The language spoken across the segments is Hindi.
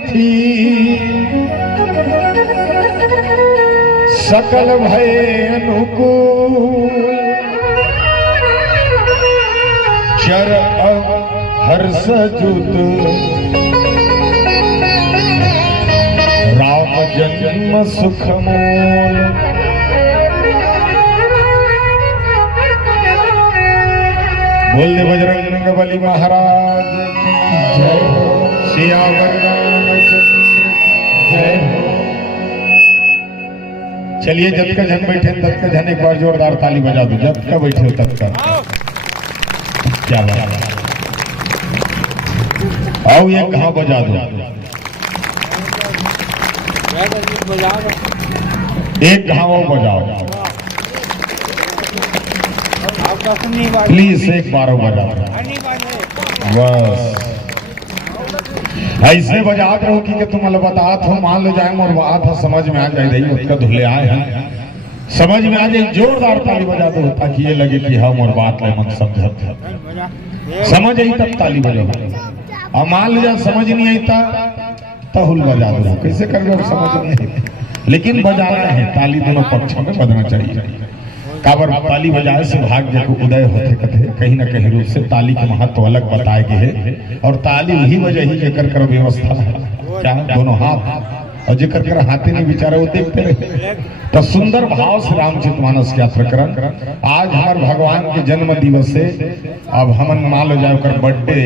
तिथि सकल भय अनुकूल चर हर्ष जुत राम जन्म सुख मूल। बोल दे बजरंग बली महाराज की जय हो। सियावर रामचंद्र जय हो। चलिए जब का जन बैठे तब का जन एक बार जोरदार ताली बजा दो। जब का बैठे हो तब का क्या बात। आओ ये कहाँ बजा दो। एक कहाँ वो बजाओ प्लीज। एक बार बजा बस ऐसे बजा रहो कि तुम अलबतात हो। मान लो जाए और बात हो समझ में आ जाए उसका धुले आए हैं समझ में आ जाए। जोरदार ताली बजा दो ताकि ये लगे कि हम और बात ले मन समझ समझ आई तब ताली बजा। और मान लो समझ नहीं आता तो हुल बजा दो। कैसे कर लो समझ नहीं आई लेकिन बजाना है। ताली दोनों पक्षों में बजना चाहिए। काबर ताली बजाए से भाग्य को उदय होते कथे कहीं न कहीं रूप से ताली के महत्व अलग बताए गए है। और ताली वही वजह ही जेकर कर व्यवस्था है क्या दोनों हाथ और जेकर कर हाथे नहीं बिचारे वो देखते रहे। तो सुंदर भाव से रामचरितमानस के प्रकरण आज हमारे भगवान के जन्म दिवस से अब हम मान लो जाए कर बर्थडे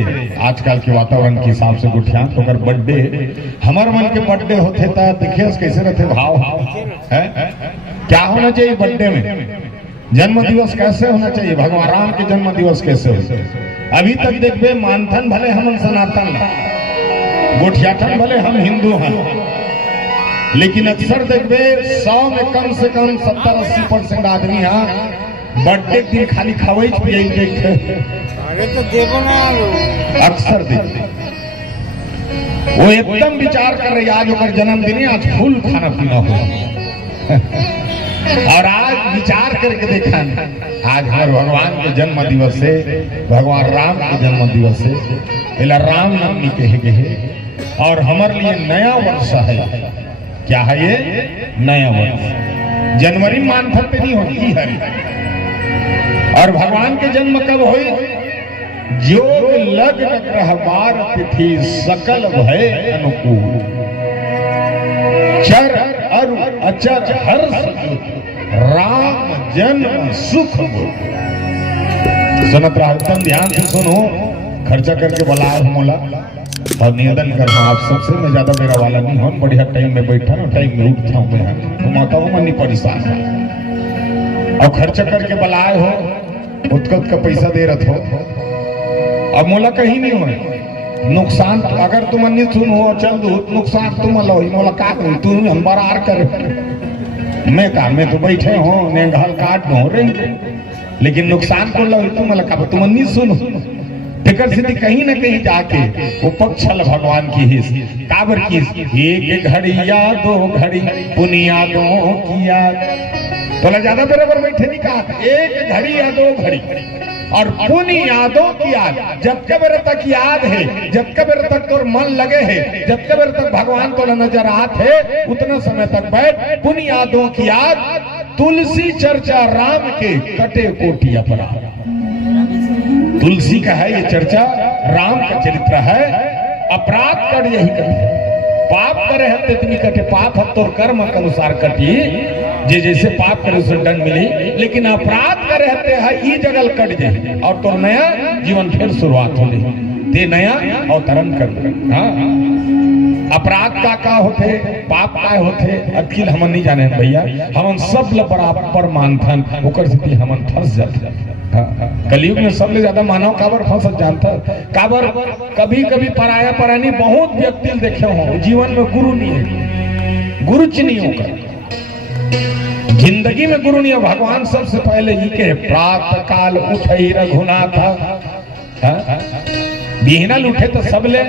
आजकल के वातावरण के हिसाब से गुठिया तो कर बर्थडे हमारे मन के बर्थडे होते था देखिए कैसे रहते भाव है। क्या होना चाहिए बर्थडे में जन्म दिवस कैसे होना चाहिए। भगवान राम के जन्म दिवस कैसे हो। अभी तक देखबे मानथन भले हम सनातन गोठियाठन भले हम हिंदू हैं लेकिन अक्सर देखबे 100 में कम से कम 70-80% आदमी यहाँ बर्थडे के दिन खाली खवई पिए देखते। अरे तो देखो ना अक्सर देखते वो एकदम विचार कर रही आज ओकर जन्मदिन है आज फुल खाना पीना हो। और आज विचार करके देखा आज हमारे भगवान के जन्म दिवस से भगवान राम के जन्म दिवस से पहला राम नवमी कहे गए और हमारे लिए नया वर्ष है। क्या है ये नया वर्ष जनवरी मानथन पे नहीं होती है। और भगवान के जन्म कब हुई योग लग्न ग्रह बार तिथि सकल भय अनुकूल चर अरु अचर हर्ष राम जन्म सुख सुनत एकदम ध्यान से सुनो। खर्चा करके बुलाया मोला और निवेदन करना आप सबसे मैं ज्यादा मेरा वाला नहीं हो। बढ़िया टाइम में बैठा ना टाइम में उठता हूँ मैं तो माता हूँ मन नहीं परेशान और खर्चा करके बुलाए हो उत्कत का पैसा दे रहे हो। अब मोला कहीं नहीं हो नुकसान अगर तुम नहीं सुन हो चल दो नुकसान तुम लो मोला का तुम हम बरार कर मैं कहा मैं तो बैठे हो नेंगल काट दो लेकिन नुकसान को लो तुम लगा तुम नहीं सुनो। टिकट सिद्धि कहीं न कहीं जाके वो पक्षल भगवान की हिस काबर की एक घड़ी या 2 घड़ी पुनियादों की याद तो ज्यादा बराबर बैठे नहीं कहा एक घड़ी या 2 घड़ी और पुण्य यादों की याद जब कबर तक याद है जब कबर तक तो मन लगे है जब कबर तक भगवान तो नजर आते है उतना समय तक बैठ पुण्य यादों की याद तुलसी चर्चा राम के कटे कोटिया पर। तुलसी का है ये चर्चा राम का चरित्र है। अपराध कर यही करते पाप करे हम इतनी कटे पाप हम तो कर्म के अनुसार कटी जे जैसे पाप करे उसे दंड मिली लेकिन अपराध करे हते है ई जगल कट जाए और तो नया जीवन फिर शुरुआत हो जाए ते नया अवतरण कर। हाँ अपराध का होते पाप का होते अखिल हम नहीं जाने भैया हम सब बराबर मानथन ओकर से हम फंस जाते। कलयुग में सबसे ज्यादा मानव काबर फंस जानता काबर कभी कभी पराया परानी बहुत व्यक्ति देखे हो जीवन में गुरु नहीं है गुरु नहीं होकर जिंदगी में गुरु नहीं है। भगवान सबसे पहले ये के प्रातः काल उठई रघुनाथ बिहनल उठे तो सब ले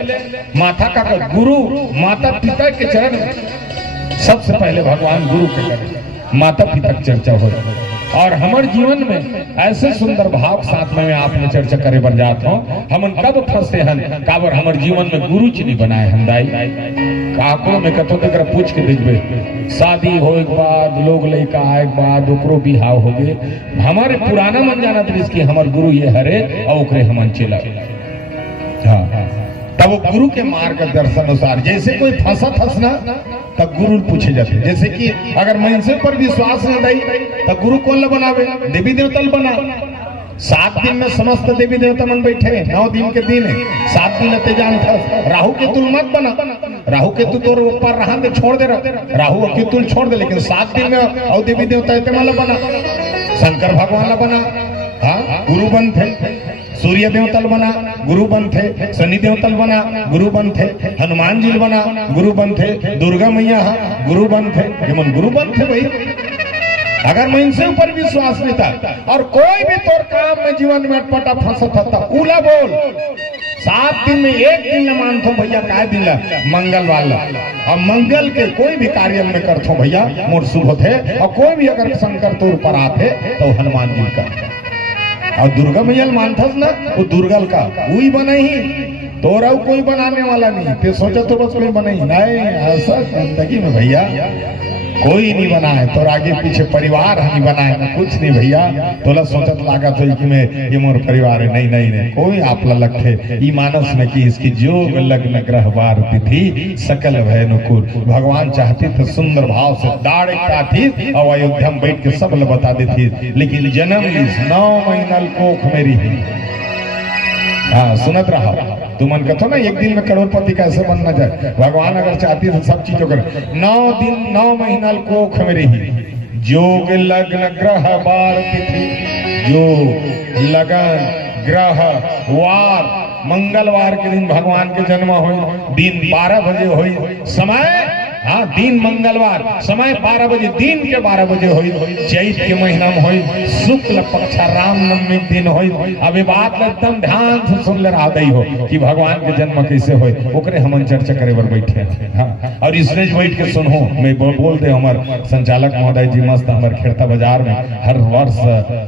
माथा का गुरु माता पिता के चरण सबसे पहले भगवान गुरु के चरण माता पिता की चर्चा हो। और हमारे जीवन में ऐसे सुंदर भाव साथ में आपने चर्चा करे बन जाता हूँ हम कब फंसे हैं काबर हमारे जीवन में गुरु जी नहीं बनाए हम दाई काको में कतो तक पूछ के देखबे शादी होए के बाद लोग लड़का आए के बाद ओकरो बिहाव हो गए हमारे पुराना मन जाना था कि हमार गुरु ये हरे और ओकरे हमन चला हाँ तब वो गुरु के मार्गदर्शन अनुसार जैसे कोई फंसना तब गुरु पूछे जाते जैसे कि अगर मनुष्य पर विश्वास न दई तब गुरु कौन ला बनावे देवी देवता बना 7 दिन में समस्त देवी देवता मन बैठे 9 दिन के दिन 7 दिन ते जान था राहु केतुल मत बना राहु केतु तोर ऊपर रहा दे छोड़ दे राहु केतुल छोड़ दे लेकिन 7 दिन में और देवी देवता इतने वाला बना शंकर भगवान ला बना हाँ गुरु बन थे सूर्य देवतल बना गुरु बन थे शनि देवतल बना गुरु बन थे हनुमान जी बना गुरु बन थे दुर्गा मैया गुरु बन थे मन गुरु बन थे भाई अगर मैं इनसे ऊपर विश्वास नहीं था और कोई भी तोर काम में जीवन में अटपटा फंसता था उला बोल 7 दिन में 1 दिन न मानतो भैया काय दिन ला मंगल वाला और मंगल के कोई भी कार्य में करतो भैया मोर शुभ होते और कोई भी अगर शंकर तोर पर आते तो हनुमान जी का और दुर्गा मैया मानथस ना वो दुर्गल का वही बना ही तोरा कोई बनाने वाला नहीं ते सोचा तो बस कोई बना ही नहीं ऐसा जिंदगी में भैया कोई नहीं बना है तो आगे पीछे परिवार नहीं बना है ना कुछ नहीं भैया तोला सोचत लागत हो कि मैं ये मोर परिवार है नहीं नहीं नहीं कोई आपला लखे ई मानस में कि इसकी जोग लग्न ग्रह वार तिथि सकल भय नुकुर भगवान चाहती तो सुंदर भाव से दाढ़ काटी और अयोध्या में बैठ के सब बता देती लेकिन जन्म लीस 9 महीना कोख मेरी हाँ सुनत रहा तू मन कथो ना 1 दिन में करोड़पति कैसे बनना जाए भगवान अगर चाहती तो सब चीजों कर 9 दिन 9 महीना कोख में रही जोग लग्न ग्रह वार तिथि जो लगन ग्रह वार मंगलवार के दिन भगवान के जन्म हो दिन 12 बजे हो समय हाँ दिन मंगलवार समय 12 बजे दिन के 12 बजे हो चैत के महीना में हो शुक्ल पक्ष रामनवमी दिन हो अब ये बात एकदम ध्यान से सुन ले रहा हो कि भगवान के जन्म कैसे हो ओकरे हमन चर्चा करे बर बैठे हाँ और इसने बैठ के सुनो मैं बोल दे हमार संचालक महोदय जी मस्त हमार खेड़ता बाजार में हर वर्ष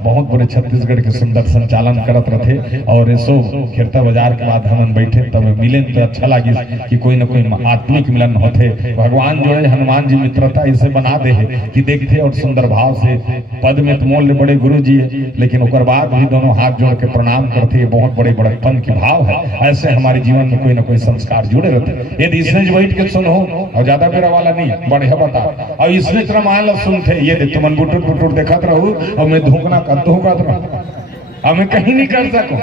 बहुत बड़े छत्तीसगढ़ के सुंदर संचालन करत रहे और ऐसो खेड़ता बाजार के बाद हमन बैठे तब मिले तो अच्छा लगी कि कोई ना कोई आत्मिक मिलन होते भगवान जो है हनुमान जी मित्रता इसे बना दे है कि देखते और सुंदर भाव से पद में तो मोल बड़े गुरु जी है लेकिन उकर बाद भी दोनों हाथ जोड़ के प्रणाम करते हैं बहुत बड़े बड़प्पन की भाव है ऐसे हमारे जीवन में कोई ना कोई संस्कार जुड़े रहते यदि इसने बैठ के सुनो और ज्यादा मेरा वाला नहीं बढ़िया बता और इसने रामायण सुनते ये देख तुम बुटुर बुटुर देखत रहू और मैं धूकना कर धूकत रहूं और मैं कहीं नहीं कर सकूं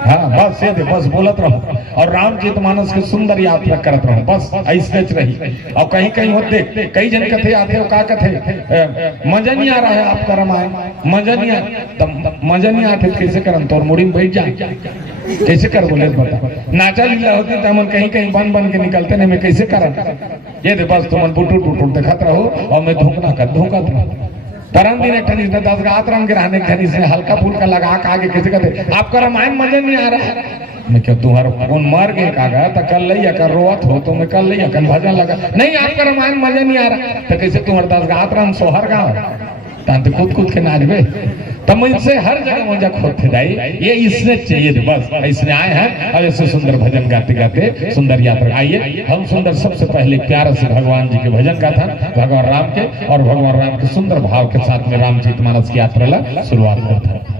हाँ बस ये दे बस बोलत रहो और रामचरित मानस की सुंदर यात्रा करत रहो बस ऐसे रही और कहीं कहीं होते कई जन कथे आते हो का कथे मजा नहीं आ रहा है आपका रामायण मजा नहीं आ तब मजा नहीं आते कैसे करन तोर मुड़ी में बैठ जाए कैसे कर बोले बता नाचा लीला होती तो हम कहीं कहीं बन बन के निकलते नहीं मैं कैसे करन ये दे बस तुम बुटुर बुटुर देखत रहो और मैं धोखना कर धोखत रहो परम दिन टेनिस में 10 गात रंग गिराने टेनिस में हल्का फुल्का लगा के आगे कैसे कहते आपका रामायण मजा नहीं आ रहा है मैं क्या तुम्हारा कौन मर गए कागा तो कल लिया कर रोवत हो तो मैं कल लिया कल भजन लगा नहीं आपका रामायण मजा नहीं आ रहा तो कैसे तुम्हारे 10 गात रंग सोहर गाँव तांते कूद कूद के नाचबे तब इससे हर जगह मजा खोते जाए ये इसने चाहिए बस इसने आए हैं और ऐसे सुंदर भजन गाते गाते सुंदर यात्रा आइए हम सुंदर सबसे पहले प्यार से भगवान जी के भजन गाथा भगवान राम के और भगवान राम के सुंदर भाव के साथ में रामचरित मानस की यात्रा ला शुरुआत करता है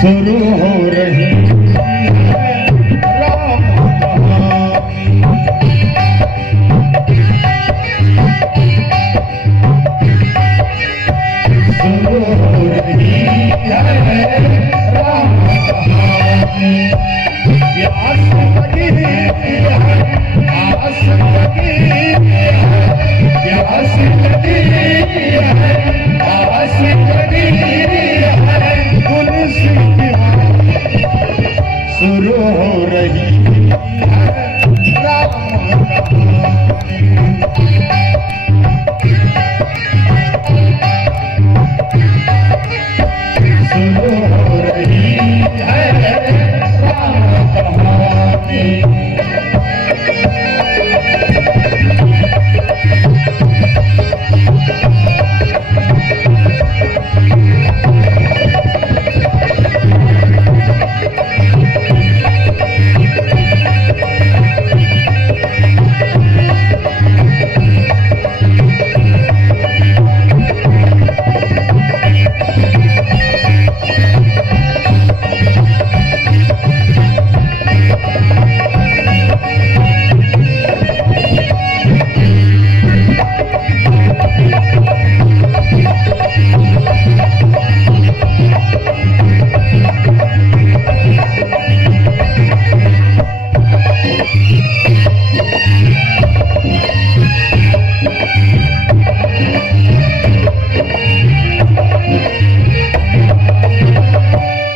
शुरू हो रही है राम कहानी। शुरू हो रही है राम कहानी। प्यास लगी है, आस लगी है, प्यास लगी है, आस लगी है, तुलसी की शुरू हो रही है राम कहानी। शुरू हो रही है राम कहानी।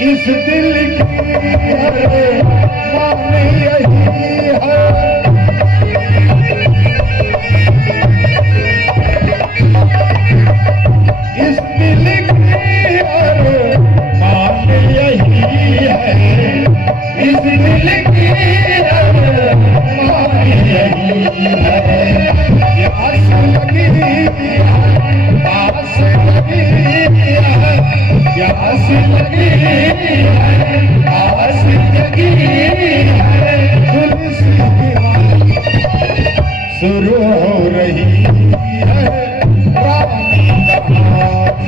इस दिल की मान यही है, इस दिल की मान यही है, इस दिल की मान यही है। प्यास लगी है, आस लगी है, प्यास लगी है, आस लगी है, तुलसी की शुरू हो रही है राम कहानी।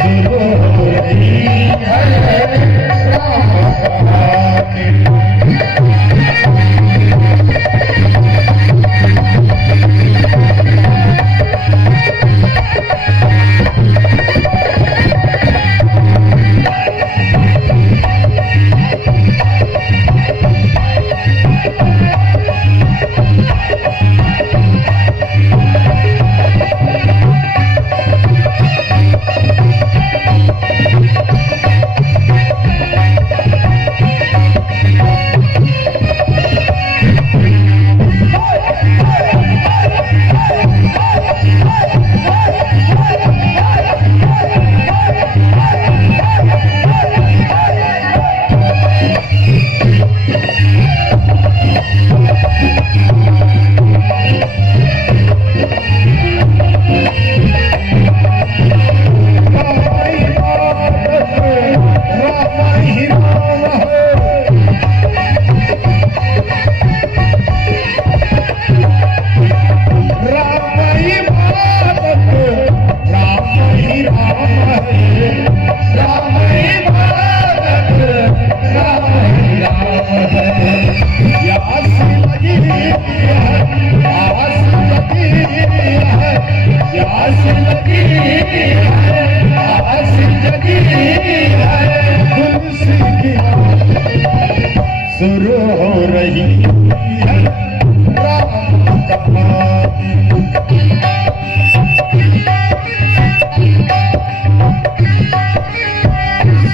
शुरू हो रही है राम कहानी।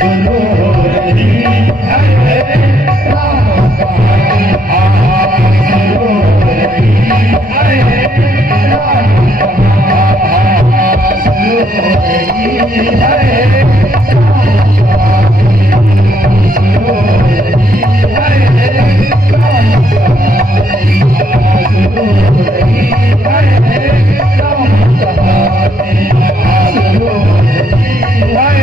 शुरू हो रही है राम कहानी। शुरू हो रही है राम कहानी। शुरू हो रही है राम कहानी। शुरू हो रही है राम कहानी। शुरू हो रही है राम कहानी। शुरू हो रही है राम कहानी। शुरू हो रही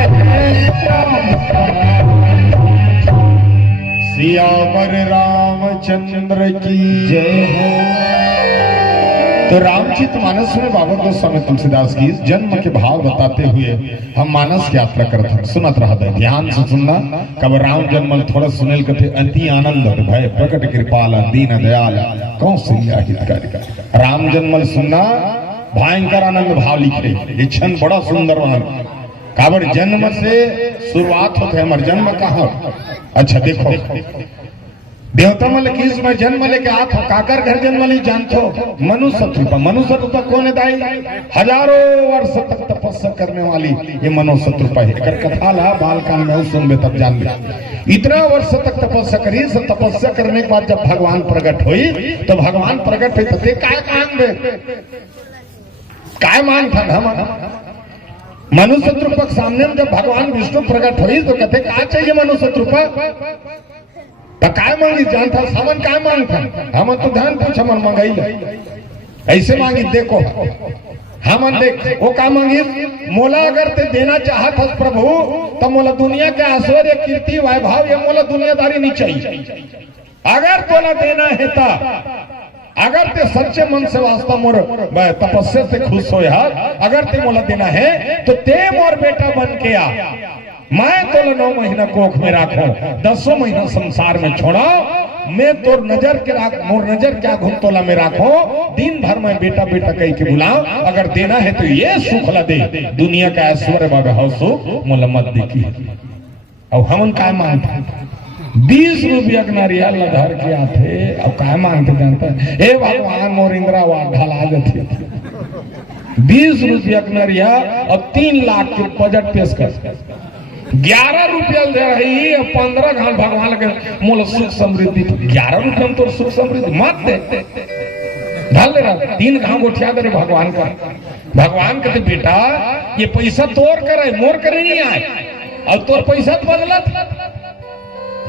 है राम कहानी। सियावर रामचंद्र की जय हो। तो रामचित मानस में बाबा गोस्वामी तुलसीदास की जन्म के भाव बताते हुए हम मानस की यात्रा करते हैं। सुनत रहा था, ध्यान से सुनना। कब राम जन्मल थोड़ा सुनेल कथे अति आनंद भय प्रकट कृपाल दीन दयाल कौशल्या हितकारी। राम जन्मल सुनना भयंकर आनंद भाव लिखे, ये क्षण बड़ा सुंदर वहां काबर जन्म से शुरुआत होते है। हमारे जन्म कहाँ? अच्छा देखो, देवता मल किस में जन्म लेके आत हो, काकर घर जन्म ली जानते हो? मनुष्य रूपा। मनुष्य रूपा कौन है दाई? हजारों वर्ष तक तपस्या करने वाली ये मनुष्य रूपा है। अगर कथा ला बाल काल में सुनबे तब जान ले। इतना वर्ष तक तपस्या करी, सब तपस्या करने के बाद जब भगवान प्रकट हुई तो भगवान प्रकट हुई तो काय कांग काय मान था हम मनुष्य रूपक सामने में जब भगवान विष्णु प्रकट हुई तो कहते क्या चाहिए मनुष्य रूपक? तो काय मांगी जानता सामान काय मांगता? हम तो ध्यान पूछ हमन मंगाई ऐसे मांगी देखो हम देख वो का मांगी मोला अगर ते देना चाहत हस प्रभु तो मोला दुनिया के ऐश्वर्य कीर्ति वैभव ये मोला दुनियादारी नहीं चाहिए। अगर तोला देना है ता अगर ते सच्चे मन से वास्तव मोर तपस्या से खुश हो यार, अगर ते मोला देना है तो ते मोर बेटा बन के आ, मैं तोला 9 महीना कोख में राखो, 10 महीना संसार में छोड़ा, मैं तोर नजर के राख मोर नजर क्या घूम तोला में राखो, दिन भर मैं बेटा बेटा कह के बुलाओ। अगर देना है तो ये सुख ला दे, दुनिया का ऐश्वर्य वैभव सुख मोला मत देखी। और हमन काय मानते 20 रुपया के नारियल लधर के आते अब काय मांगते जानता है? हे भगवान मोर इंदिरावास ढला देते 20 रुपया के नारियल और 3 लाख के बजट पेश कर 11 रुपया दे रही 15 घाट भगवान के मोल सुख समृद्धि 11 रुपया में तो सुख समृद्धि मत दे ढल रहा 3 घाट उठा दे भगवान का। भगवान कहते बेटा ये पैसा तोर करे मोर करे नहीं आए और तोर पैसा तो बदलत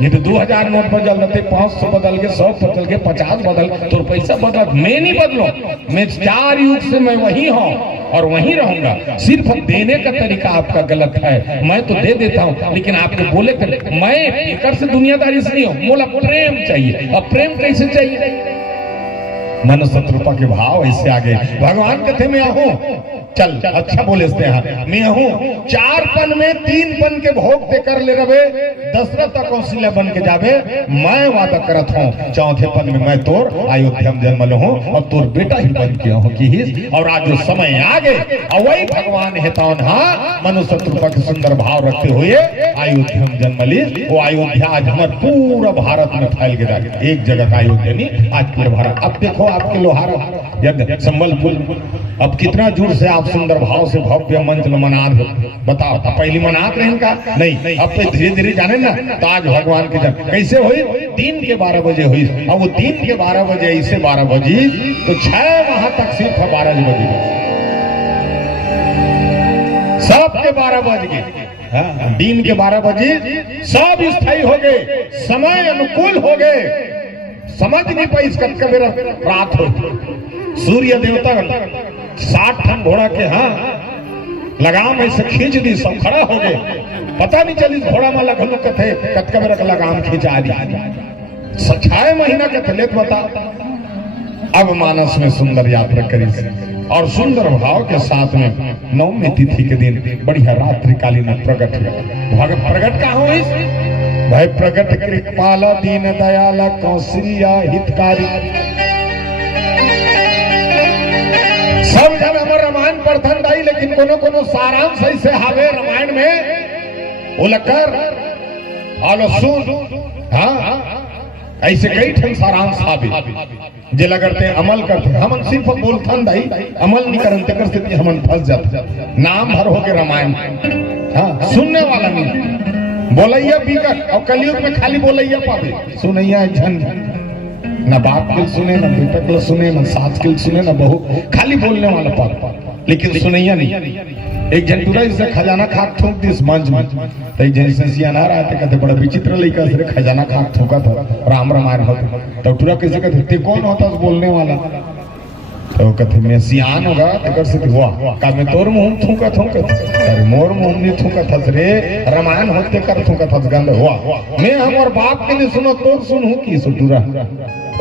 ये तो 2000 नोट बदल रहे 500 बदल के 100 बदल के 50 बदल तो पैसा बदल मैं नहीं बदलो, मैं 4 युग से मैं वही हूँ और वहीं रहूंगा। सिर्फ देने का तरीका आपका गलत है, मैं तो दे देता हूँ लेकिन आपके बोले कर मैं एक से दुनियादारी से नहीं हूँ, मोला प्रेम चाहिए। और प्रेम कैसे चाहिए? मनुष्य रूपा के भाव ऐसे आगे भगवान कहते मैं आहूं चल अच्छा बोले मैं आहूं 4 पन में 3 पन के भोग देकर ले रवे दशरथ कौशल्या बन के जावे, मैं वादा करत हूँ 4थे पन में मैं तोर अयोध्या में जन्म लो हूँ और तोर बेटा ही बन के हूँ की। और आज जो समय आगे और वही भगवान है तो मनुष्य रूपा के सुंदर भाव रखते हुए अयोध्या में जन्म ली। वो अयोध्या आज हमारे पूरा भारत में फैल के जाए, एक जगह का अयोध्या नहीं आज पूरे भारत। अब देखो आपके लोहारा संबलपुर अब कितना जोर से आप सुंदर भाव से भव्य मंच में मना बताओ। पहली मनात रहे इनका नहीं, अब तो धीरे धीरे जाने ना तो आज भगवान की जन्म कैसे हुई? दिन के 12 बजे हुई और वो दिन के 12 बजे ऐसे 12 बजी तो 6 माह तक सिर्फ 12 बजे सब के 12 बज गए, दिन के 12 बजे सब स्थायी हो गए, समय अनुकूल हो गए। समझ नहीं पाई इसका मेरा रात हो सूर्य देवता 60 टन घोड़ा के लगाम ऐसे खींच दी, सब खड़ा हो गए, पता नहीं चली घोड़ा में लगलू कथे कतका मेरा लगाम खींचा दी 6 महीना के थे बता। अब मानस में सुंदर यात्रा करी और सुंदर भाव के साथ में 9वीं तिथि के दिन बढ़िया रात्रिकालीन प्रकट हुआ। प्रकट कहाँ हुई भाई? प्रकट कृपाला दीन दयाला कौशल्या हितकारी। सब जन हमारे रामायण पढ़थन दाई लेकिन कोनो कोनो सारांश ऐसे हावे रामायण में उलकर आलो सुन ऐसे कई ठन सारांश हावे जे लगते अमल करते हमन सिर्फ बोलथन दाई अमल नहीं करन तकर स्थिति हमन फंस जाते। नाम भर हो के रामायण सुनने वाला नहीं बोलैया बिगट और कलयुग में खाली बोलैया पावे सुनैया झन न बाप के सुने न बेटा के सुने न सास के सुने न बहू खाली बोलने वाला पावे लेकिन सुनैया नहीं। एक जन टूरा इससे खजाना खाक थूक दिस मंच में तो एक जन से सियाना रहा थे कहते बड़ा विचित्र लड़का से खजाना खाक थूका था राम रामायण होते तो टूरा कैसे कहते ते कौन होता बोलने वाला तो कहते मैं सियान होगा तो कर सकते हुआ का मैं तोर मुंह थूका अरे मोर मुंह नहीं थूका था रे रामायण होते कर थूका था गंद हुआ मैं हम और बाप के लिए सुनो तोर सुन हूँ की सुटूरा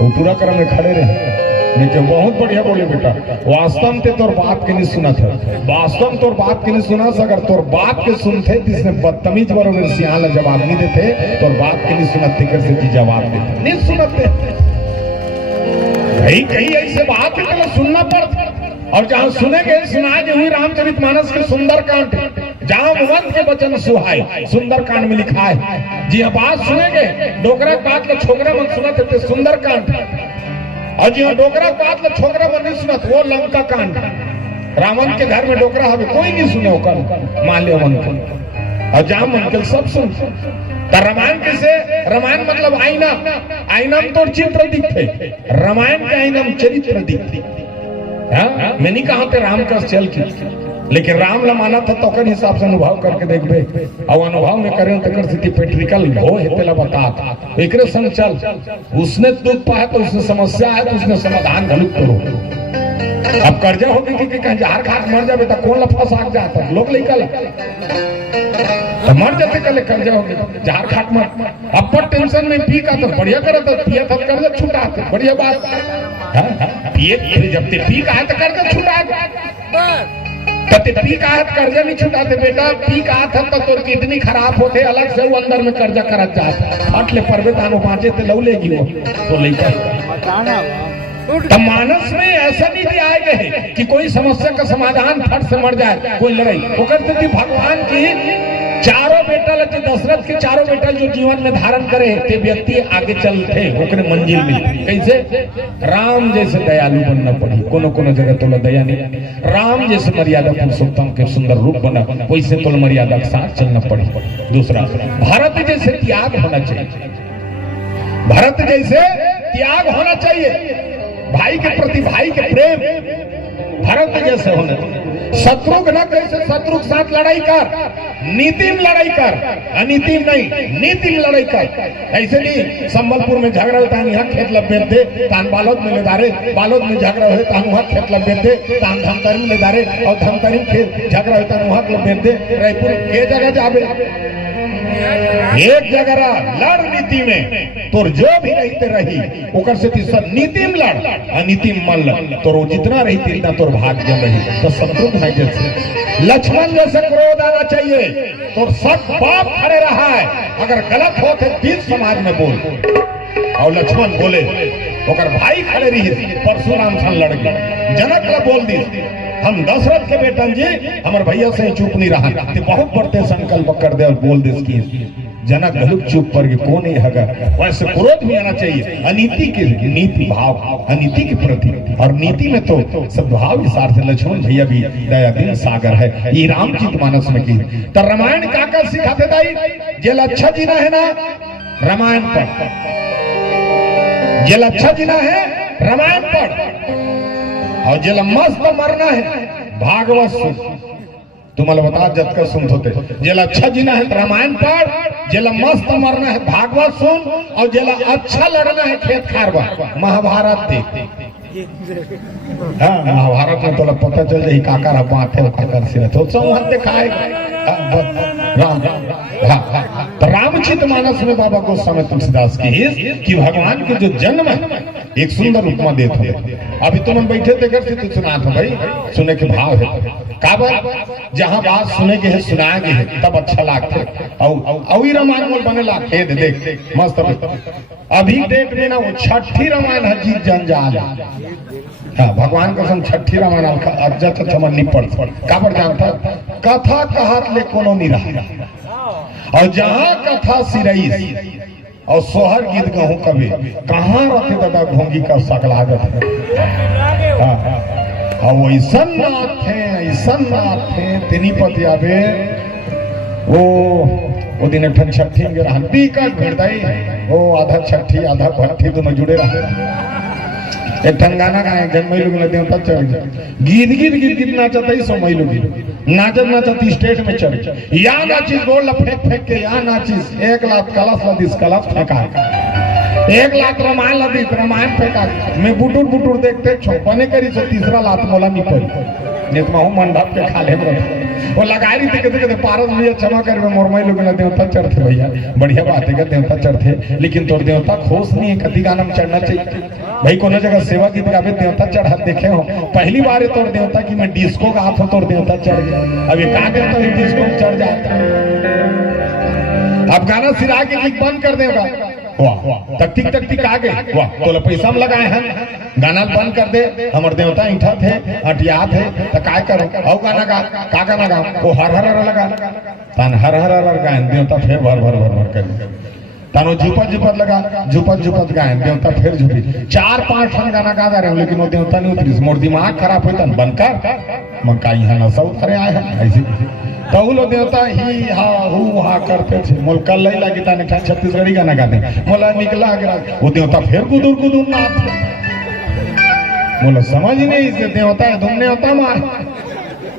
उटूरा कर में खड़े रहे नीचे बहुत बढ़िया बोले बेटा, वास्तव में तोर बात के नहीं सुना था, वास्तव में तोर बात के नहीं सुना, अगर तोर बात के सुनते जिसने बदतमीज बरोबर सियाल जवाब नहीं देते, तोर बात के नहीं सुनते कैसे जी जवाब देते नहीं सुनते भाई, कहीं ऐसे बात है तो सुनना पड़ता। और जहाँ सुनेंगे सुनाए हुई रामचरितमानस के सुंदर कांड, जहाँ भगवंत के वचन सुहाए सुंदर कांड में लिखा है। जी हाँ, बात सुनेंगे डोकरा बात के छोकरा मन सुना थे सुंदर कांड, और जी हाँ डोकरा बात के छोकरा मन नहीं सुना वो लंका कांड। रावण के घर में डोकरा हमें कोई नहीं सुने होकर माल्य मन को, और जहाँ मन के सब सुन। रामायण कैसे, रामायण मतलब आईना, आईना में तो चित्र दिखते, रामायण के आईना में चरित्र दिखते। हाँ, मैं नहीं कहा राम का चल की, लेकिन राम ला माना था तो हिसाब से अनुभव करके देखबे, और अनुभव में करें तो कर स्थिति पेट्रिकल हो हेतेला बता एक संग चल, उसने दुख पाया तो उसने समस्या है तो उसने समाधान घलुक करो। अब कर्जा हो गई कि कहीं जहर खा मर जाए तो कौन लफा साग जाता लोग लेकर तो मर जाते कल कर्जा हो गई जहर खाट मर। अब पर टेंशन में पी का तो बढ़िया करा तो पिया था कर्जा छुटा बढ़िया बात। पिए जब ते पी का है तो कर्जा छुटा तो पी का है कर्जा नहीं छुटाते बेटा, पी का था तो किडनी खराब होते अलग से वो अंदर में कर्जा करत जाते हट ले परबे तानो पांचे ते लौ लेगी वो तो लेकर। तो मानस में ऐसा नहीं आए गए कि कोई समस्या का समाधान फट से मर जाए कोई लड़ाई वो करते थी। भगवान की चारों बेटा लगे दशरथ के चारों बेटा जो जीवन में धारण करे ते व्यक्ति आगे चलते ओकरे मंजिल में कैसे राम जैसे दयालु बनना पड़ी, कोनो कोनो जगह तो दया नहीं, राम जैसे मर्यादा पुरुषोत्तम के सुंदर रूप बना वैसे तो मर्यादा के साथ चलना पड़ी। दूसरा भरत जैसे त्याग होना चाहिए, भरत जैसे त्याग होना चाहिए, भाई के प्रति भाई के प्रेम भरत जैसे होना चाहिए। शत्रुघ्न कैसे शत्रु के साथ लड़ाई कर, नीति में लड़ाई कर, अनीति में नहीं नीति में लड़ाई कर। ऐसे नहीं संबलपुर में झगड़ा होता है यहाँ खेत लपेट दे तान बालोद में ले दारे, बालोद में झगड़ा हो तान वहाँ खेत लपेट दे तान धमतरी में ले दारे, और धमतरी में खेत झगड़ा होता है वहाँ लपेट दे। रायपुर के जगह जाबे एक जगह लड़ नीति में तोर जो भी रहते रही ओकर से तीसर नीति में लड़ अनीति में मन लड़ तो जितना रही इतना तोर भाग्य रही। तो शत्रुघ्न जैसे लक्ष्मण जैसे क्रोध आना चाहिए तो सब बाप खड़े रहा है, अगर गलत हो तो बीच समाज में बोल। और लक्ष्मण बोले ओकर भाई खड़े रही परशुराम सन लड़ गए, जनक ला बोल दी हम दशरथ के बेटन जी हमारे भैया से चुप नहीं रहा, बहुत बढ़ते संकल्प कर दे और बोल दे इसकी जनक गलुक चुप पर के कौन ही हगा। वैसे क्रोध भी आना चाहिए, अनीति के नीति भाव अनीति के प्रति, और नीति में तो सद्भाव के साथ लक्ष्मण भैया भी दया दिन सागर है। ये रामचरित मानस में की तो रामायण का सिखाते दाई जेल अच्छा जीना है ना रामायण पढ़, जेल अच्छा जीना है रामायण पढ़, और जेल मस्त मरना है भागवत सुन। तुम्हारे बता जब का सुन होते जेल अच्छा जीना है रामायण पढ़, जेल मस्त मरना है भागवत सुन, और जेल अच्छा लड़ना है खेत खारवा महाभारत देख। हाँ महाभारत में तो पता चल जाए काकर बात है काकर सिर तो सब दिखाएगा राम। तो रामचरित मानस में बाबा गोस्वामी तुलसीदास की कि भगवान के जो जन्म है एक सुंदर उपमा देते हैं। अभी तुम बैठे थे घर से तो सुना था भाई, सुने के भाव है काबर जहाँ बात सुने के है सुनाए के है तब अच्छा लगता और रामायण बोल बने लागे देख मस्त। अभी डेट में ना वो छठी रामायण है जीत जंजाल। हाँ भगवान कसम छठी रामायण अज्जत नहीं पढ़ काबर जानता कथा कहत ले कोनो नहीं रहा, और जहाँ कथा सिरई और सोहर गीत गहूं कभी कहाँ रखे दादा घोंगी का सकलागत है। और वो ऐसा नाथ थे तिनी पति आवे वो दिन ठन छठी के हड्डी का भिड़दाई वो आधा छठी आधा भट्ठी दोनों जुड़े रहे। एक ठंगाना गाए जन्मई लोग देवता चढ़ गीत गीत गीत गीत नाचता ही सो मई लोग नाचत नाचत स्टेज में चढ़ या नाचिस गोल फेंक फेंक के या नाचिस 1 लाख कलश लदिस कलश फेंका 1 लाख रामायण लदिस रामायण फेंका। मैं बुटुर बुटुर देखते छो बने करी सो तीसरा लात मोला नहीं पड़ी नेतमा हूं मंडप के खाले में वो लगाई रही थी कहते पारस भैया क्षमा कर मोरमई लोग देवता चढ़ते भैया बढ़िया बात है देवता चढ़ते लेकिन तोर देवता खोस नहीं है कति गाना में चढ़ना चाहिए भाई कोनो जगह सेवा गीत गावे देवता चढ़ा देखे हो पहली बार है तोर देवता की मैं डिस्को का हाथ हो तोर देवता चढ़ गया अब ये कहा देवता है डिस्को में चढ़ जाता अब गाना सिरा के बंद कर देगा वाह तक तक आ गए वाह तो पैसा में लगाए हैं गाना बंद कर दे हमर देवता इंठा थे अटिया थे तो काय करो औ गाना गा का गाना गा वो हर हर लगा तन हर लगा देवता फिर भर भर भर भर कर तानो झुपत लगा झुपत गायन देवता फिर झुपी 4-5 ठन गाना गा रहे हो लेकिन वो देवता नहीं उतरी मोर दिमाग खराब होता बनकर मन का यहाँ नशा उतरे आए हैं ऐसे तो लो देवता ही हा हु हा करते थे मोल कल नहीं लगी ताने छत्तीसगढ़ी गाना गाते मोला निकला गिरा वो देवता फिर गुदुर नाथ मोला समझ नहीं इसे देवता है तुमने होता मार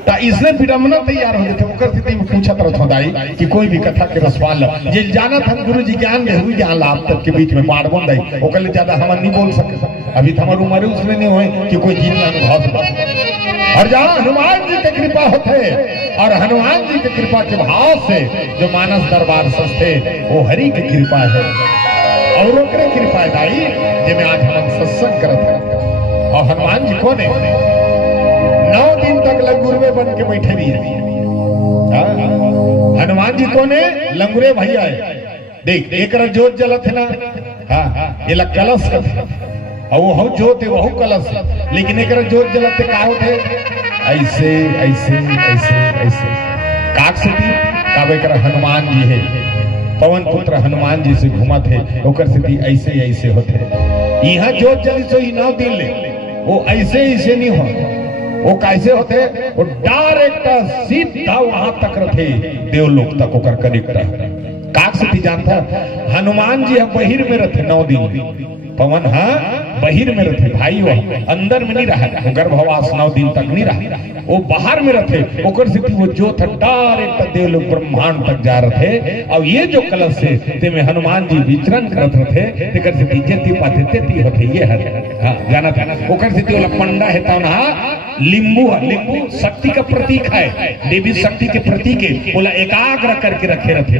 ता इसने विडम्बना तैयार हो जाते ओकर स्थिति में पूछत रहत दाई कि कोई भी कथा के रसवाल जे जाना था गुरु जी ज्ञान दे हुई ज्ञान लाभ तक के बीच में बाढ़ बन दाई ओकर ले ज्यादा हम नहीं बोल सके अभी तो हमारी उम्र उसमें नहीं होए कि कोई जीवन अनुभव से और जहाँ हनुमान जी की कृपा होते और हनुमान जी की कृपा के भाव से जो मानस दरबार सस्ते वो हरि की कृपा है और ओकरे कृपा दाई जिन्हें आज हम सत्संग करते हैं और हनुमान जी कौन है 9 दिन तक लंगुरवे बन के बैठे भी है हनुमान जी कौन है लंगुरे भैया है देख एक जोत जलत है ना ये लग कलश और वो जोत है वह कलश लेकिन एक जोत जलत है का होते ऐसे ऐसे ऐसे ऐसे काक से काबे कर हनुमान जी है पवन पुत्र हनुमान जी से घुमा थे ओकर स्थिति ऐसे ऐसे होते यहाँ जोत जली सो 9 दिन ले वो ऐसे ऐसे नहीं हो वो कैसे होते वो डायरेक्ट सीधा वहां तक रखे देवलोक तक होकर कनेक्ट काक से जानता हनुमान जी बहिर में रहते 9 दिन पवन बहिर में रहते भाई वो अंदर में नहीं रहा गर्भवास 9 दिन तक नहीं रहा वो बाहर में रहते ओकर स्थिति वो जो था डायरेक्ट देवलोक ब्रह्मांड तक जा रहे थे और ये जो कलश से ते में हनुमान जी विचरण करत रहे तेकर स्थिति जेती पाते तेती होते ये है जाना था ओकर स्थिति वाला पंडा है तो ना लिंबू शक्ति का प्रतीक है देवी शक्ति के प्रतीक है बोला एकाग्र करके रखे रहते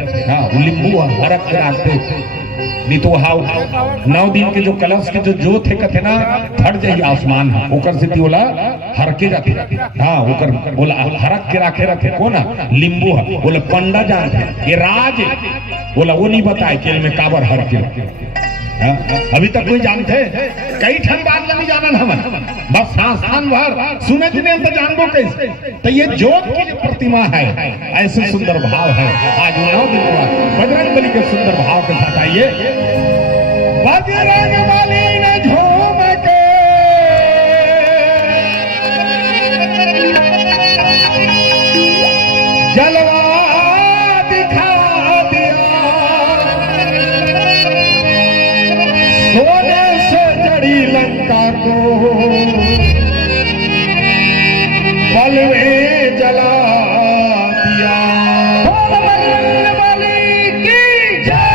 वो लिंबू हरक के रखते नहीं तो 9 दिन के जो कलश के जो जोत है कथे ना थड़ जाइए आसमान ओकर से बोला हरके जाते ओकर बोला हरक के रखे रखे को ना लिंबू बोला पंडा जानते ये राज बोला वो नहीं बताए कि में काबर हर के अभी तक कोई जानते कई ठन बात नहीं जानन हम बस स्थान भर सुने थे तो जानबो कैसे तो ये जोत की जो प्रतिमा है ऐसे सुंदर भाव है आज 9 दिन बाद बजरंग बली के सुंदर भाव के साथ आइए बजरंग बली ने झूम के जलवा दिखा सोने से जड़ी लंका को पल में जला दिया बजरंग बली की जय।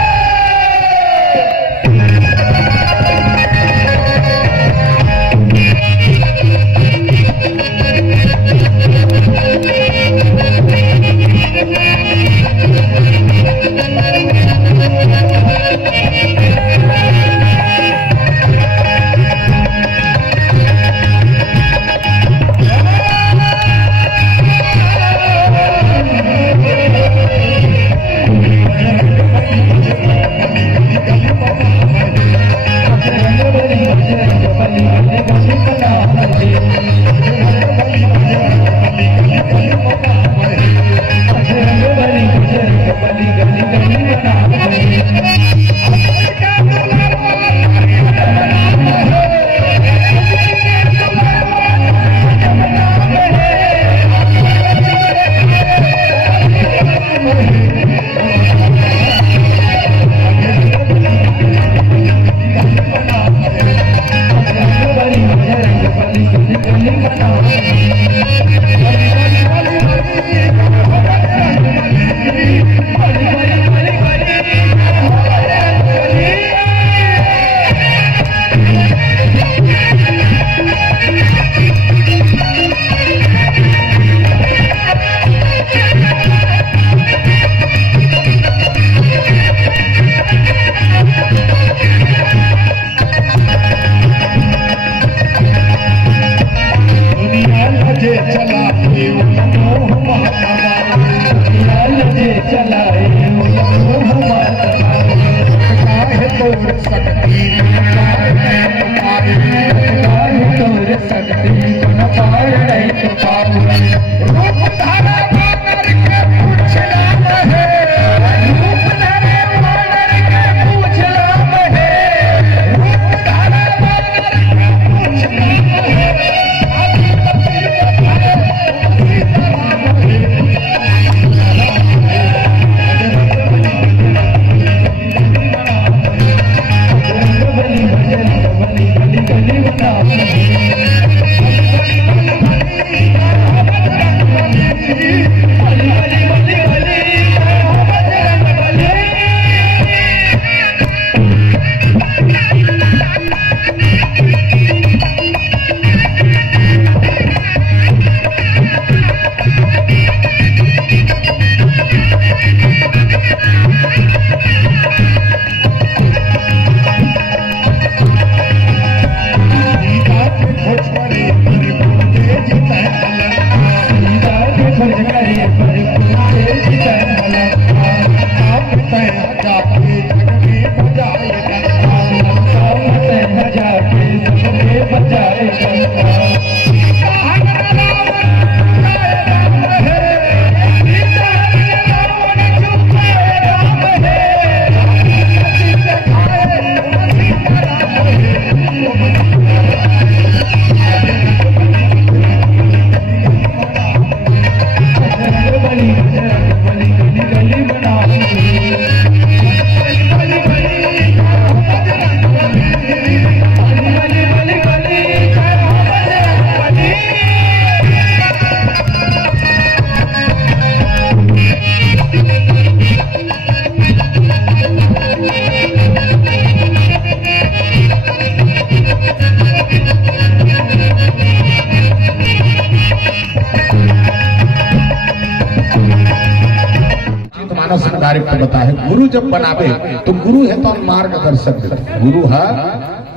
डायरेक्ट बता है, गुरु जब बनावे तो गुरु है तो मार्गदर्शक देते, गुरु है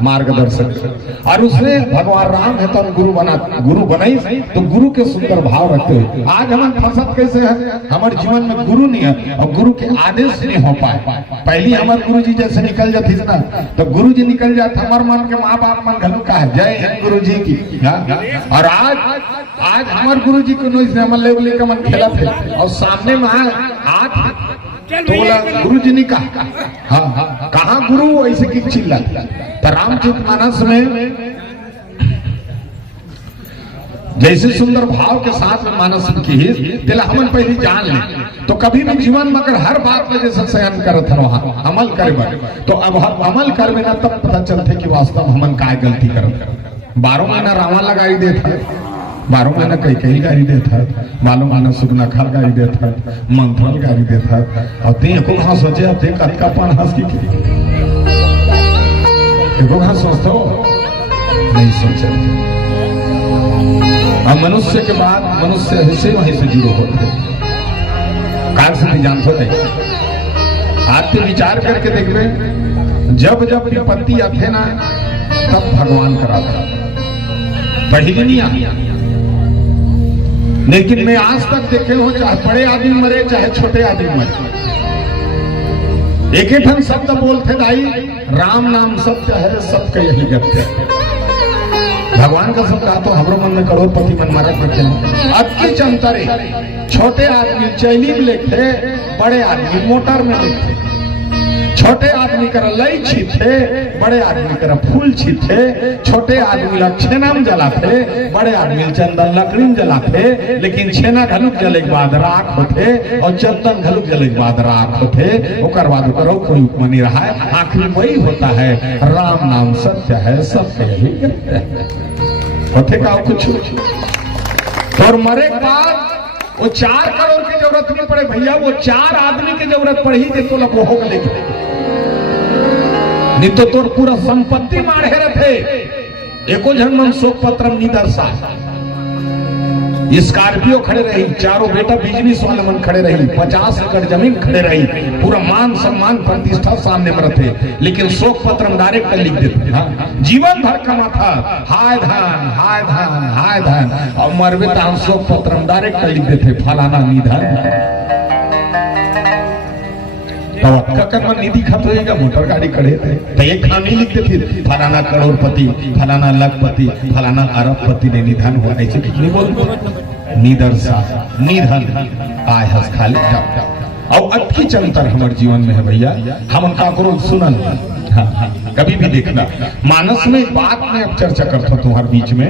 मार्गदर्शक। और उसने भगवान राम है तो गुरु बनाई तो गुरु के सुंदर भाव रखते हुए आज हम फंसत कैसे है, हमारे जीवन में गुरु नहीं है और गुरु के आदेश नहीं हो पाए। पहली हमारे गुरु जी जैसे निकल जाती ना तो गुरु जी निकल जाते, हमारे मन के माँ बाप मन घलू का है, जय हिंद गुरु जी की। और आज हमारे गुरु जी को लेवली का मन खेला थे और सामने में आज तो बोला गुरु जी ने कहा, हाँ कहा गुरु ऐसे की चिल्ला। तो रामचरितमानस में जैसे सुंदर भाव के साथ मानस की दिला हमन पहली जान ले तो कभी भी जीवन में अगर हर बात में जैसे सहन करत रहो अमल करे तो अब हम अमल कर बिना तब पता चलते कि वास्तव हमन काय गलती करत। 12 महीना रावण लगाई देता है, 12 महीना कई गाड़ी देता है, 12 महीना सुगना खाल गाड़ी देता है, मंथन गाड़ी देता है। और ते को कहां सोचे अब ते कटका पान हंस की को कहां सोचते हो, नहीं सोचे। अब मनुष्य के बाद मनुष्य ऐसे वहीं से जुड़ो होते कार से नहीं जानते थे। आप विचार करके देखिए, जब जब विपत्ति आते ना तब भगवान कराता, पहले नहीं आ। लेकिन मैं आज तक देखे हो चाहे बड़े आदमी मरे चाहे छोटे आदमी मरे, एक ही शब्द बोलते भाई राम नाम सत्य है, सबके यही गत्य है। भगवान का शब्द तो हमरो मन में करोड़पति मन मारा करते हैं। अब की चंतरे छोटे आदमी चैली में लिखते, बड़े आदमी मोटर में लिखते। छोटे आदमी कर लई छीते, बड़े आदमी कर फूल छीते। छोटे आदमी ला छेनाम जलाते, बड़े आदमी चंदन लकड़ी में जलाते। लेकिन छेना घलुक जले के बाद राख होते और चंदन घलुक जले के बाद राख होते। ओकर बाद करो कोई उपमा नहीं रहा है, आखिर वही होता है राम नाम सत्य है, सबके यही कहते हैं। होते का कुछ और मरे के बाद वो 4 करोड़ की जरूरत नहीं पड़े भैया, वो 4 आदमी की जरूरत पड़ी थी तो लग हो गए, नहीं तो तोर पूरा संपत्ति मारे रहे। एको जन मन शोक पत्रम निदर्शा, स्कॉर्पियो खड़े रही, चारों बेटा बिजनेस वाले मन खड़े रही, 50 एकड़ जमीन खड़े रही, पूरा मान सम्मान प्रतिष्ठा सामने में रहते। लेकिन शोक पत्र में डायरेक्ट लिख देते, जीवन भर कमा था हाय धान हाय धान हाय धान, और मरवे तो शोक पत्र में डायरेक्ट लिख देते फलाना निधन। तो निधि खत होगा, मोटर गाड़ी खड़े थे तो एक खानी लिख देती फलाना करोड़पति, फलाना लखपति, फलाना अरबपति ने निधन हुआ, ऐसे कितनी बोल निदर्शा निधन आय हस खाली। और अटकी चंतर हमारे जीवन में है भैया, हम काकरो सुनल कभी भी देखना मानस में बात में अब चर्चा करता तुम्हारे बीच में।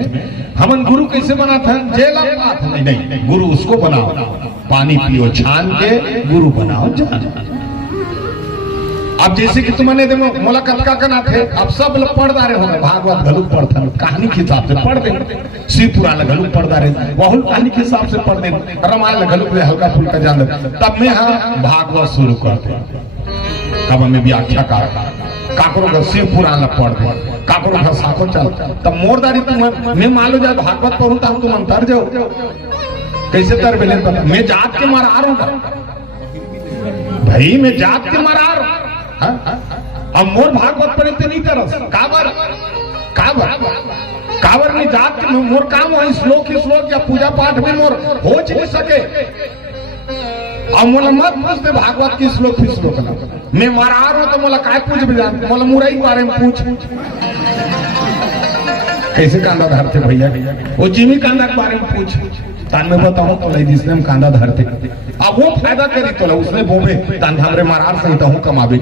हमन गुरु कैसे बना था, जेला बात नहीं, गुरु उसको बनाओ पानी पियो छान के, गुरु बनाओ जान। अब जैसे कि तुमने देखो मुलाकात का करना थे, अब सब लोग पढ़दा रहे होंगे, भागवत घलुक पढ़ता कहानी के हिसाब से पढ़ दे, शिव पुराण घलुक पढ़दा रहे, बहुत कहानी के हिसाब से पढ़ दे, रामायण घलुक हल्का फुल्का जान दे। तब मैं हाँ भागवत शुरू करते, अब हमें व्याख्या काकरो का शिव पुराण पढ़ दे, काकरो का साको चल। तब मोरदारी तुम मैं मान लो जाए भागवत पढ़ू तो तुम अंतर जाओ, कैसे तर बेले मैं जात के मारा आ रहा हूँ भाई, मैं जात के मारा आ रहा हूँ। अब मोर भागवत पढ़े नहीं तरस काबर काबर में जात के मोर काम है श्लोक या पूजा पाठ में मोर हो नहीं सके। अब मोला मत पूछते भागवत की श्लोक ना, मैं मारा रहा तो मोला काय पूछ भी जान, मोला मुरई के बारे में पूछ। कैसे कांदा धरते भैया, वो जिमी कांदा के बारे में पूछ, तान में बताऊं तो जिसने हम कांदा धरते, अब वो फायदा करी तो उसने बोबे तान हमरे महाराज सही तो हूं कमाबे।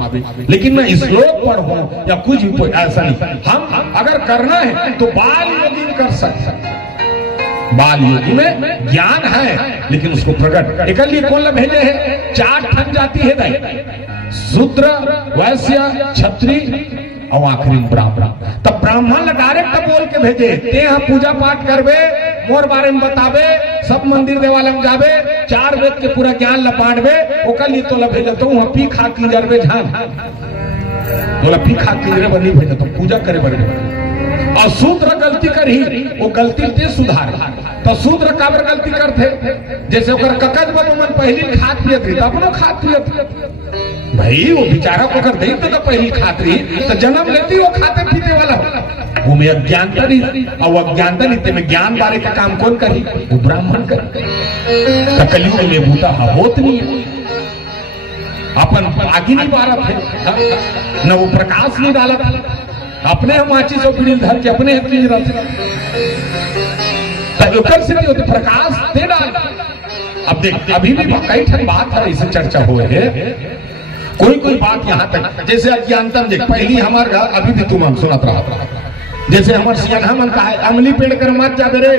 लेकिन मैं श्लोक पढ़ूं या कुछ भी ऐसा नहीं, हम अगर करना है तो बाल योगी में कर सकते। बाल योगी में ज्ञान है लेकिन उसको प्रकट एक लिए कौन भेजे है, 4 ठन जाति है दाई, शूद्र वैश्य क्षत्रिय और आखिरी ब्राह्मण। तब ब्राह्मण डायरेक्ट बोल के भेजे, ते यहाँ पूजा पाठ करबे, मोर बारे में बताबे, सब मंदिर देवालय में जाबे, 4 वेद के पूरा ज्ञान लपाटबे, ओकर लिए तोला भेजे तो वहां पी खा की जरबे झान, तोला पी खा की जरबे नहीं भेजे तो पूजा करे बरबे। और शूद्र गलती करी वो गलती ते सुधार। तो शूद्र काबर गलती करते, जैसे ओकर ककज बदमन पहली खात पियत रही तो अपनो खात पियत भाई, वो बेचारा को अगर देख तो पहली खात रही तो जन्म लेती वो खाते पीते वाला वो में अज्ञानता रही, और वो अज्ञानता रीते में ज्ञान बारे का काम कौन करी, वो ब्राह्मण कर। तो कलयुग में बूता होत नहीं है, अपन आगे नहीं बारा थे न वो प्रकाश नहीं डाला था, अपने हम माचिस और बिड़िल धर के अपने चीज रहते तो प्रकाश दे डाल। अब देख अभी भी कई ठन बात है इसे चर्चा हो है, कोई बात यहाँ तक जैसे अज्ञानता देख पहली हमारे घर अभी भी तुम हम सुनत रहा था, जैसे हमारे सियाना मन कहा अमली पेड़ कर मत जा रे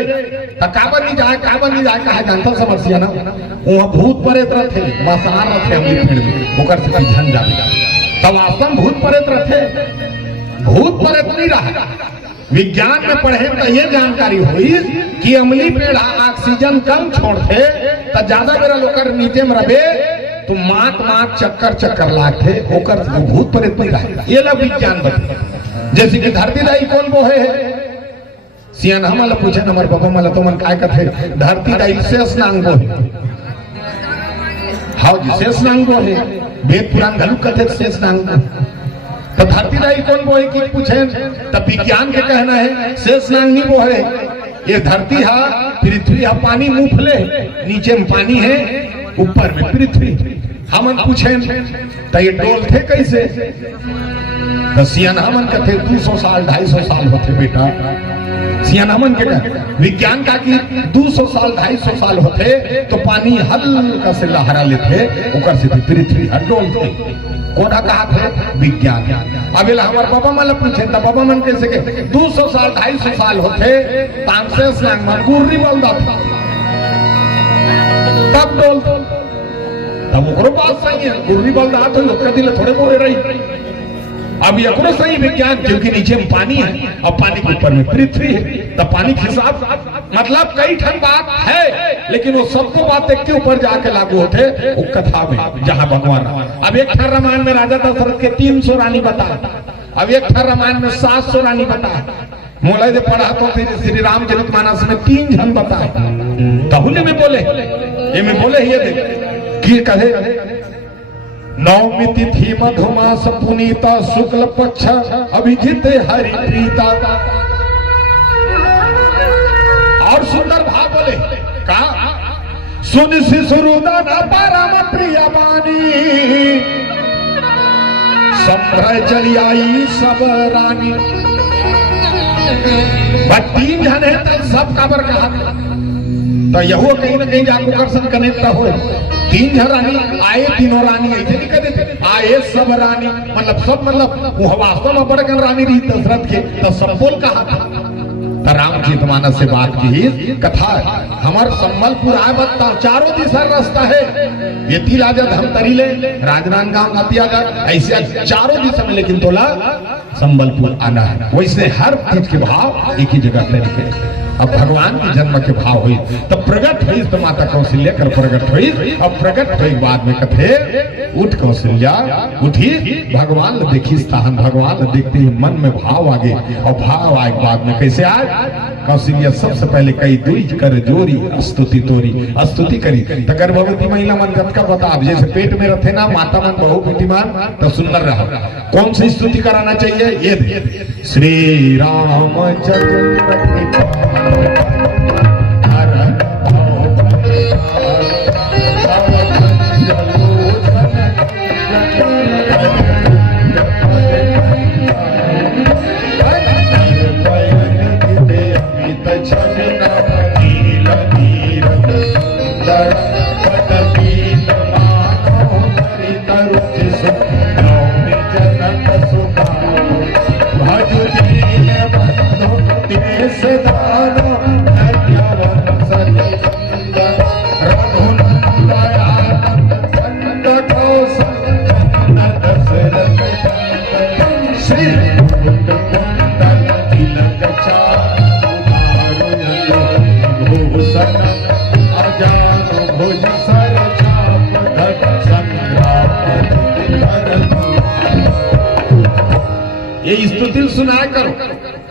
तो काबर नहीं जाए कहा जानता समझ सियाना वहाँ भूत प्रेत रहते मसार रहते अमली पेड़ में ओकर से ध्यान जावे तब आसम भूत प्रेत रहते, भूत प्रेत नहीं रहा। विज्ञान में पढ़े तो ये जानकारी हुई कि अमली पेड़ ऑक्सीजन कम छोड़ते तो ज्यादा मेरा लोकर नीचे में रहे तो मात चक्कर लागते ओकर भूत प्रेत नहीं रहे, ये लोग विज्ञान बता। जैसे कि धरती दाई कौन बोहे है, सियान हमारा पूछे नंबर बाबा मला तो मन काय कथे धरती दाई शेष नांग बोहे, हाँ जी शेष नांग बोहे, वेद पुराण घलू कथे शेष नांग। तो धरती दाई कौन बोहे की पूछे तो विज्ञान के कहना है शेष नांग नहीं बोहे, ये धरती है पृथ्वी है, पानी मुफले नीचे में पानी है ऊपर में पृथ्वी। हम पूछे तो ये डोल थे कैसे, तो सियाना मन कहते 200 साल 250 साल होते बेटा, सियाना मन के विज्ञान का कि 200 साल 250 साल होते तो पानी हल्का से लहरा लेते ओकर से पृथ्वी हडोल थे, कोना कहा थे विज्ञान। अब हमारे बाबा मन पूछे तो बाबा मन कैसे के 200 साल 250 साल होते तांसेस नांग मन गुर्री बोल था तब डोल, तब ओकरो बात सही है, गुर्री बोल रहा तो लोग का दिल थोड़े बोले रही। अब ये सही विज्ञान क्योंकि नीचे में पानी है और पानी के ऊपर में पृथ्वी है, तो पानी के हिसाब मतलब कई ठन बात है, लेकिन वो सबको बात एक के ऊपर जाके लागू होते वो कथा में जहाँ भगवान। अब एक ठन रामायण में राजा दशरथ के 300 रानी बताया, अब एक ठन रामायण में 700 रानी बताया, मोला जो पढ़ा तो श्री रामचरितमानस में 3 जन बताए, तहुले में बोले ये में बोले ये देख कि कहे नवमी तिथि मधुमास पुनीता शुक्ल पक्ष अभिजित हरि प्रीता। और सुंदर भाव बोले कहा सुन शिशुरुदन परम प्रिय बानी संभ्रय चली आई सब रानी। 3 जन है तो सब काबर कहा तो यहो कहीं ना कहीं जाकर दर्शन कनेक्ट हो। 3 जन रानी आए, तीनों रानी ऐसे नहीं कहते आए सब रानी मतलब सब मतलब वो वास्तव में बड़गन रानी रही दशरथ के तो सब बोल कहा था। तो रामचरितमानस से बात की कथा हमार संबलपुर आए बता चारों दिशा रास्ता है, ये तिलाजा धमतरीले राजनांदगांव नतियाजा ऐसे चारों दिशा में, लेकिन तोला संबलपुर आना है। वैसे हर चीज के भाव एक ही जगह पे अब भगवान के जन्म के भाव हुई तो प्रगट हुई तो माता कौशल्या कर प्रगट हुई। अब प्रगट हुई बाद में कथे उठ कौशल्या उठी भगवान ने देखी स्थान, भगवान ने देखते ही मन में भाव आ गए और भाव आए बाद में कैसे आए कौशल्या सबसे पहले कई दुई कर जोरी स्तुति तोरी स्तुति करी तो गर्भवती महिला मन का बता जैसे पेट में रहते ना माता मन बहु बेटी मान तो सुंदर रहा। कौन सी स्तुति कराना चाहिए ये श्री रामचंद्र ये स्तुति सुनाया करो।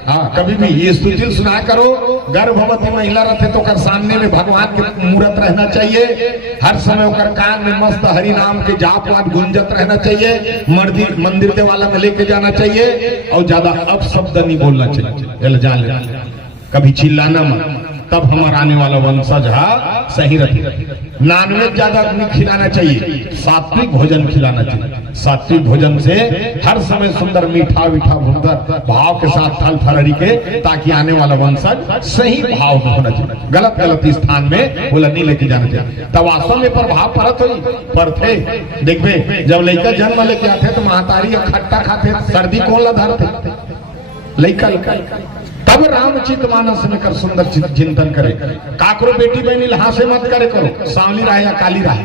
हाँ कभी भी ये स्तुति सुना करो। गर्भवती महिला रहते तो कर सामने में भगवान के मूर्त रहना चाहिए। हर समय ओकर कान में मस्त हरि नाम के जाप वाप गुंजत रहना चाहिए। मंदिर देवाला में लेके जाना चाहिए और ज्यादा अपशब्द नहीं बोलना चाहिए। जान ले कभी चिल्लाना मत, तब हमारा आने वाला वंशज सही रहे। नॉनवेज ज्यादा नहीं खिलाना चाहिए, सात्विक भोजन खिलाना चाहिए। सात्विक भोजन से हर समय सुंदर मीठा मीठा भुंदर भाव के साथ फल फलहरी के, ताकि आने वाला वंशज सही भाव में होना चाहिए। गलत गलत स्थान में बोला नहीं लेके जाना चाहिए। तब वास्तव में प्रभाव परत हुई पर थे। देखबे जब लड़का जन्म लेके आते तो महतारी खट्टा खाते, सर्दी कौन ला धरते लड़का। तब रामचित मानस में कर सुंदर चिंतन करे। काकरो बेटी बहनी लहासे मत करे करो, सांवली रहे या काली रहे।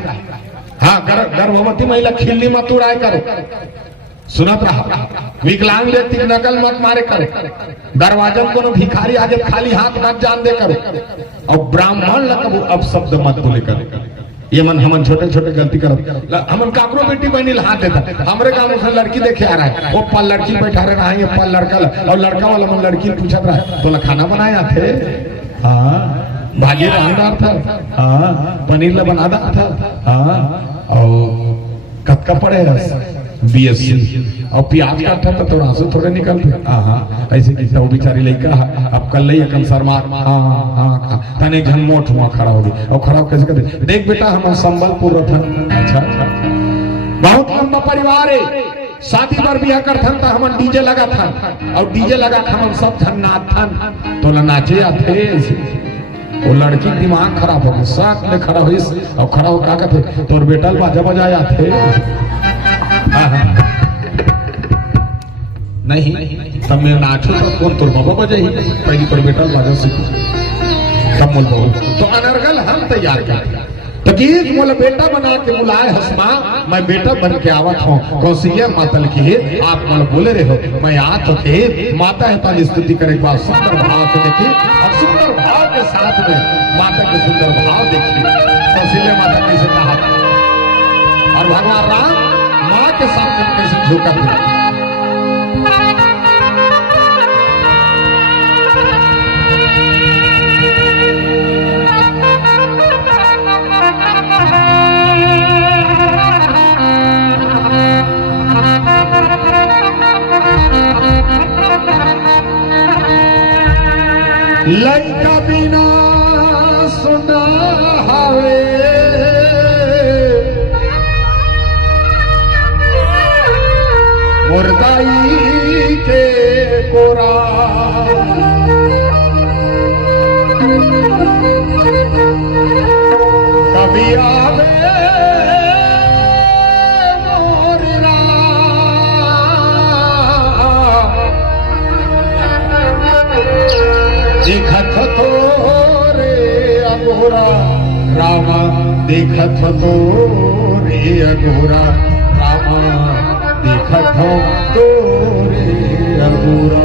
हाँ गर्भवती महिला खिल्ली मत उड़ाए करो, सुनत रहा। विकलांग व्यक्ति नकल मत मारे करे। दरवाजन को भिखारी आगे खाली हाथ मत जान दे करो। और ब्राह्मण लगो अब शब्द मत बोले करे। ये मन हमन छोटे छोटे गलती करत। हमन काकरो बेटी बहनी हाथ देता। हमरे गांव में लड़की देखे आ रहा है, वो पल लड़की बैठा रहा है, ये पल लड़का, और लड़का वाला मन लड़की पूछत रहा है तो खाना बनाया थे। हाँ भाजी रामदार था। हाँ पनीर ला बना दा था। हाँ और कब का पड़े BSc और प्याज काटा था तो आंसू थोड़े निकलते। हाँ ऐसे किसी वो बेचारी लड़का अब कल ही कंसर मार। हाँ तने घन मोट हुआ खड़ा हो गई और खड़ा कैसे कर देख बेटा हम संबलपुर रथन। अच्छा बहुत लंबा परिवार है। शादी पर बिया करथन तो हम डीजे लगा था और डीजे लगा हम सब धन नाथन तो नाचे आते। वो लड़की दिमाग खराब हो गया, साथ में खड़ा हुई और खड़ा हो क्या कहते तोर बेटा बाजा बजाया थे। नहीं तब मैं नाचो तो कौन तोर बाबा बजाई पहली पर बेटा बाजा सीख तब मोल बहु तो अनर्गल हम तैयार कर तो गीत मोल बेटा बना के बुलाए हसमा। मैं बेटा बन के आवत हूँ कौशल्या मातल की है। आप मोल बोले रहे हो मैं आत थे माता है ताली स्तुति करे। बात सुंदर भाव से देखिए और सुंदर भाव के साथ में माता के सुंदर भाव देखिए। कौशल्या माता कैसे कहा और भगवान राम माँ के सामने कैसे झुका था। लड़का बिना सुना हवे मुर्दाई के कोरा। कभी आवे मोरना देखत तो रे अघोरा रामा। देखत तो रे अघोरा रामा। देखत तो रे अघोरा।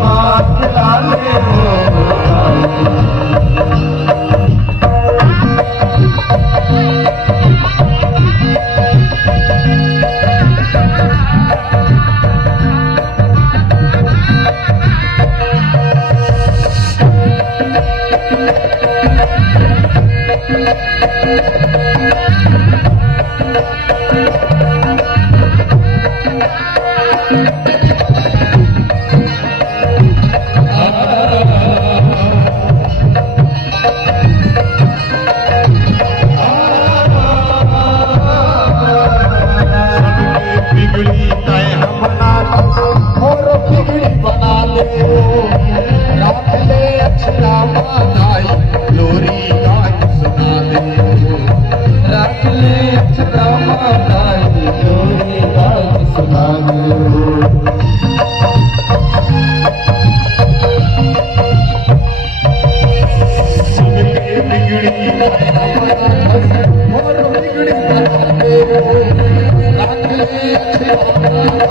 माँ खिला ले बिगड़ी तय हम बना और बिगड़ी बना ले रात ले अक्षरा मानाई लोरी गाय सुना दे रात ले अक्षरा मानाई लोरी गाय सुना दे बिगड़ी और बिगड़ी बना ले रात ले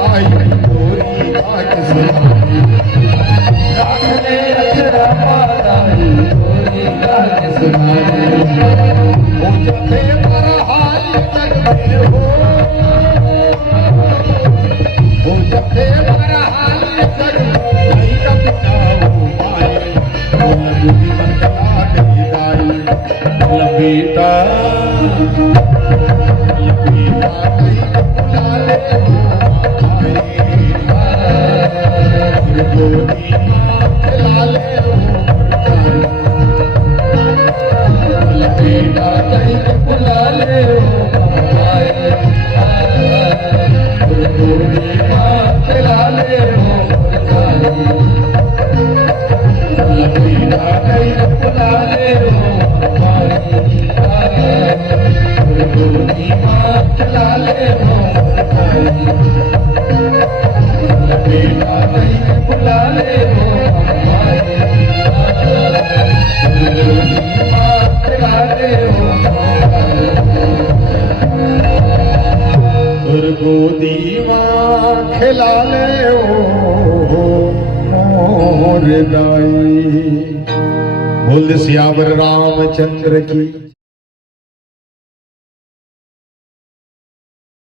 आई गोरी गाय सुनाई रात ले अक्षरा मानाई गोरी गाय सुनाई हो जते पर हाल जग में हो जते पर हाल जग नहीं कपिता हो पाए लबी बंकला दे दाई लबीता गोदी माँ खिला ले ओ मोर दाई। बोल सियावर रामचंद्र की।